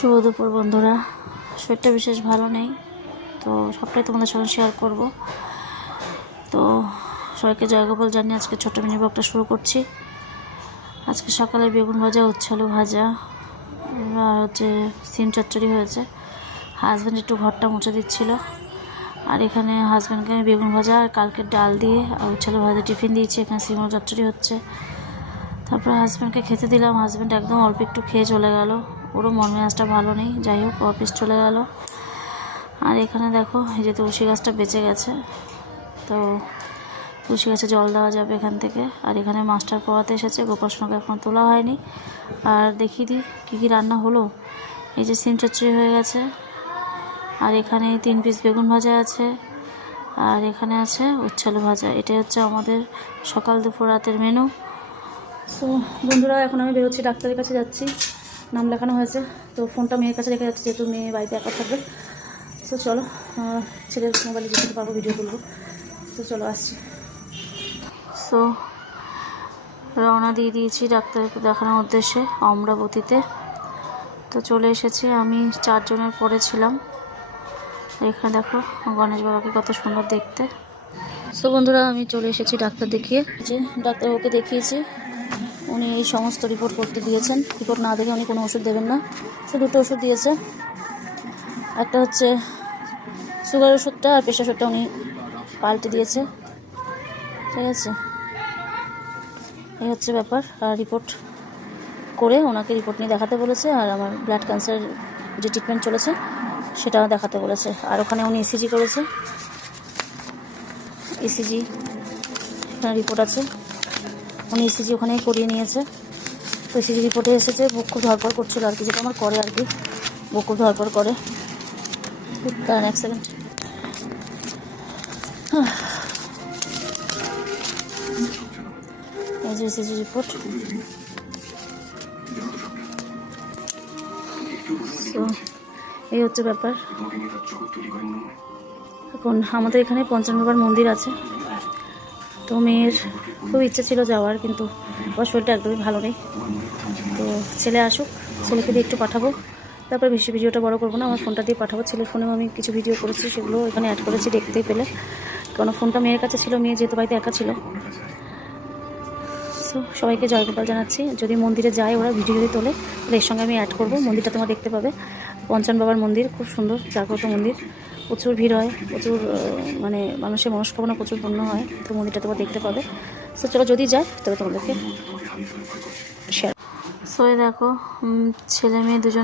শুভ দুপুর বন্ধুরা। শরীরটা বিশেষ ভালো নেই, তো সবটাই তোমাদের সঙ্গে শেয়ার করব। তো সবাইকে জয়গোপাল জানিয়ে আজকে ছোট্ট মিনি ব্লগটা শুরু করছি। আজকে সকালে বেগুন ভাজা, উচ্ছালু ভাজা আর হচ্ছে সিম চচ্চড়ি হয়েছে। হাজব্যান্ড একটু ঘরটা মুছে দিচ্ছিল, আর এখানে হাজব্যান্ডকে আমি বেগুন ভাজা আর কালকের ডাল দিয়ে আর উচ্ছালু ভাজা টিফিন দিয়েছি। এখানে সিম চচ্চড়ি হচ্ছে। তারপর হাজব্যান্ডকে খেতে দিলাম। হাজব্যান্ড একদম অল্প একটু খেয়ে চলে গেল, ওরও মন মেজাজটা ভালো নেই। যাই হোক, অফিস চলে গেল। আর এখানে দেখো, এই যে তুলসী গাছটা বেঁচে গেছে, তো তুলসী গাছে জল দেওয়া যাবে এখান থেকে। আর এখানে মাস্টার পড়াতে এসেছে, গোপাল সোনাকে এখন তোলা হয়নি। আর দেখিয়ে দিই কী কী রান্না হলো। এই যে সিম চচ্চড়ি হয়ে গেছে, আর এখানে 3 পিস বেগুন ভাজা আছে, আর এখানে আছে উচ্ছালু ভাজা। এটাই হচ্ছে আমাদের সকাল দুপুর রাতের মেনু। সো বন্ধুরা, এখন আমি বেরোচ্ছি, ডাক্তারের কাছে যাচ্ছি। নাম লেখানো হয়েছে, তো ফোনটা মেয়ের কাছে রেখে যাচ্ছি, যেহেতু মেয়ে বাড়িতে একা থাকবে। সো চলো, ছেলের মোবাইলে যেতে পারবো, ভিডিও তুলবো। তো চলো, আসছি। সো রওনা দিয়ে দিয়েছি ডাক্তারকে দেখানোর উদ্দেশ্যে অমরাবতীতে। তো চলে এসেছি। আমি 4 জনের পরে ছিলাম। এখানে দেখো গণেশ বাবাকে কত সুন্দর দেখতে। সো বন্ধুরা, আমি চলে এসেছি ডাক্তার দেখিয়ে। যে ডাক্তারবাবুকে দেখিয়েছি, উনি এই সমস্ত রিপোর্ট করতে দিয়েছেন। রিপোর্ট না দেখে উনি কোনো ওষুধ দেবেন না। সে 2টো ওষুধ দিয়েছে, একটা হচ্ছে সুগার ওষুধটা, আর প্রেশার ওষুধটা উনি পাল্টে দিয়েছে। ঠিক আছে, এই হচ্ছে ব্যাপার। আর রিপোর্ট করে ওনাকে রিপোর্ট নিয়ে দেখাতে বলেছে, আর আমার ব্লাড ক্যান্সার যে ট্রিটমেন্ট চলেছে সেটাও দেখাতে বলেছে। আর ওখানে উনি ইসিজি করেছে, ইসিজি রিপোর্ট আছে, উনি ইসিজি ওখানেই করিয়ে নিয়েছে। তো ইসিজি রিপোর্টে এসেছে বুক খুব ধরপড় করছিল আর কি, যেটা আমার করে আর কি, বুক খুব ধরপড় করে। তার 1 সেকেন্ড। এই যে ইসিজি রিপোর্ট। তো এই হচ্ছে ব্যাপার। এখন আমাদের এখানে পঞ্চমবার মন্দির আছে, তো মেয়ের খুব ইচ্ছে ছিল যাওয়ার, কিন্তু ওর শরীরটা একদমই ভালো নেই। তো ছেলে আসুক, ছেলেকে দিয়ে একটু পাঠাবো। তারপরে বেশি ভিডিওটা বড় করবো না, আমার ফোনটা দিয়ে পাঠাবো। ছেলের ফোনেও আমি কিছু ভিডিও করেছি, সেগুলো এখানে অ্যাড করেছি, দেখতেই পেলে। কারণ ফোনটা মেয়ের কাছে ছিল, মেয়ে যেহেতু বাড়িতে একা ছিল। সো সবাইকে জয়গোপাল জানাচ্ছি। যদি মন্দিরে যায় ওরা, ভিডিও যদি তোলে, তাহলে এর সঙ্গে আমি অ্যাড করবো। মন্দিরটা তোমরা দেখতে পাবে, পঞ্চান বাবার মন্দির, খুব সুন্দর জাগ্রত মন্দির। প্রচুর ভিড় হয়, প্রচুর মানে মানুষের মনস্কামনা প্রচুর পূর্ণ হয়। তো মন্দিরটা তোমরা দেখতে পাবে। সো চলো, যদি যায় তবে তোমাদেরকে শেয়ার। সো এই দেখো, ছেলে মেয়ে দুজনে